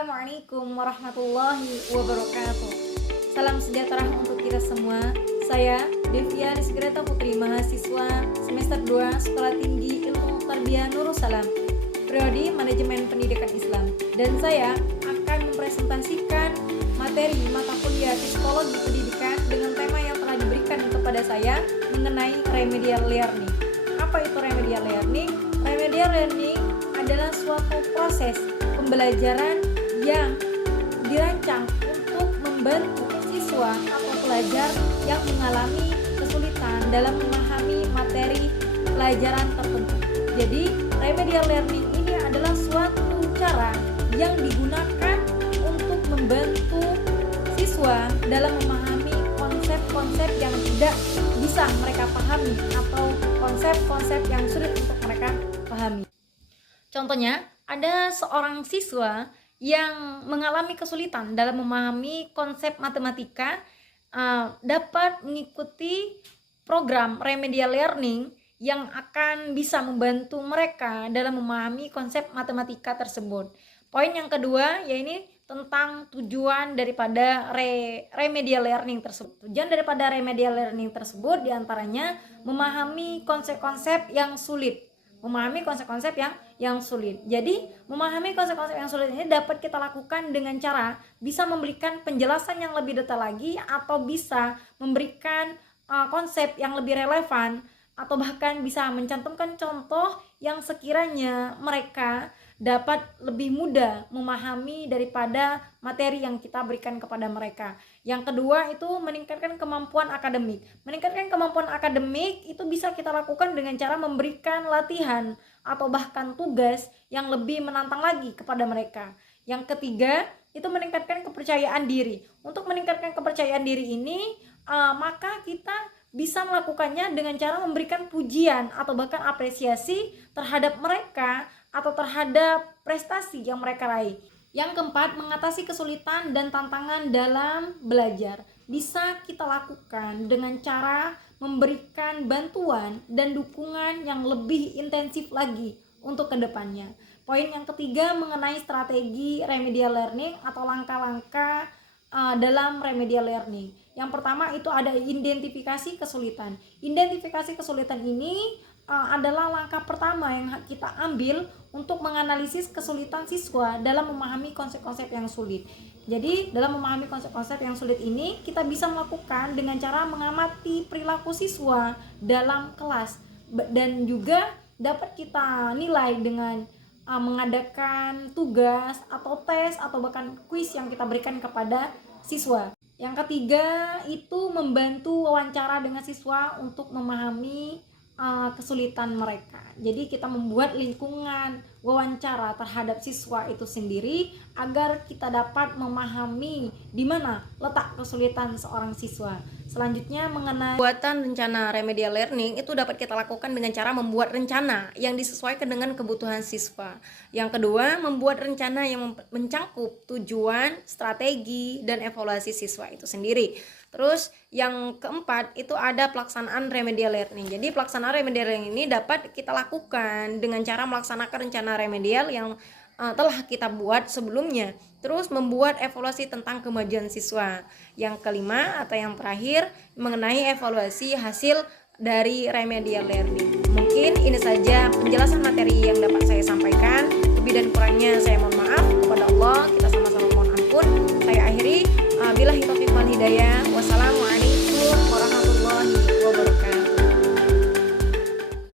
Assalamualaikum warahmatullahi wabarakatuh. Salam sejahtera untuk kita semua. Saya Devia Rizgreta Putri, mahasiswa semester 2 Sekolah Tinggi Ilmu Tarbiyah Nurul Salam, Prodi Manajemen Pendidikan Islam. Dan saya akan mempresentasikan materi mata kuliah Psikologi Pendidikan dengan tema yang telah diberikan kepada saya mengenai remedial learning. Apa itu remedial learning? Remedial learning adalah suatu proses pembelajaran yang dirancang untuk membantu siswa atau pelajar yang mengalami kesulitan dalam memahami materi pelajaran tertentu. Jadi, remedial learning ini adalah suatu cara yang digunakan untuk membantu siswa dalam memahami konsep-konsep yang tidak bisa mereka pahami atau konsep-konsep yang sulit untuk mereka pahami. Contohnya, ada seorang siswa yang mengalami kesulitan dalam memahami konsep matematika dapat mengikuti program remedial learning yang akan bisa membantu mereka dalam memahami konsep matematika tersebut. Poin yang kedua yaitu tentang tujuan daripada remedial learning tersebut. Tujuan daripada remedial learning tersebut diantaranya memahami konsep-konsep yang sulit. Jadi, memahami konsep-konsep yang sulit ini dapat kita lakukan dengan cara bisa memberikan penjelasan yang lebih detail lagi, atau bisa memberikan konsep yang lebih relevan, atau bahkan bisa mencantumkan contoh yang sekiranya mereka dapat lebih mudah memahami daripada materi yang kita berikan kepada mereka. Yang kedua itu meningkatkan kemampuan akademik. Meningkatkan kemampuan akademik itu bisa kita lakukan dengan cara memberikan latihan atau bahkan tugas yang lebih menantang lagi kepada mereka. Yang ketiga itu meningkatkan kepercayaan diri. Untuk meningkatkan kepercayaan diri ini maka kita bisa melakukannya dengan cara memberikan pujian atau bahkan apresiasi terhadap mereka atau terhadap prestasi yang mereka raih. Yang keempat, mengatasi kesulitan dan tantangan dalam belajar. Bisa kita lakukan dengan cara memberikan bantuan dan dukungan yang lebih intensif lagi untuk kedepannya. Poin yang ketiga mengenai strategi remedial learning atau langkah-langkah dalam remedial learning. Yang pertama itu ada identifikasi kesulitan. Identifikasi kesulitan ini adalah langkah pertama yang kita ambil untuk menganalisis kesulitan siswa dalam memahami konsep-konsep yang sulit. Jadi, dalam memahami konsep-konsep yang sulit ini, kita bisa melakukan dengan cara mengamati perilaku siswa dalam kelas, dan juga dapat kita nilai dengan mengadakan tugas atau tes atau bahkan kuis yang kita berikan kepada siswa. Yang ketiga itu membantu wawancara dengan siswa untuk memahami kesulitan mereka. Jadi kita membuat lingkungan wawancara terhadap siswa itu sendiri agar kita dapat memahami di mana letak kesulitan seorang siswa. Selanjutnya mengenai pembuatan rencana remedial learning itu dapat kita lakukan dengan cara membuat rencana yang disesuaikan dengan kebutuhan siswa. Yang kedua, membuat rencana yang mencakup tujuan, strategi, dan evaluasi siswa itu sendiri. Terus yang keempat itu ada pelaksanaan remedial learning. Jadi pelaksanaan remedial learning ini dapat kita lakukan dengan cara melaksanakan rencana remedial yang telah kita buat sebelumnya. Terus membuat evaluasi tentang kemajuan siswa. Yang kelima atau yang terakhir mengenai evaluasi hasil dari remedial learning. Mungkin ini saja penjelasan materi yang dapat saya sampaikan. Lebih dan kurangnya saya mohon maaf. Kepada Allah kita sama-sama mohon ampun. Saya akhiri billahi taufiq wal hidayah.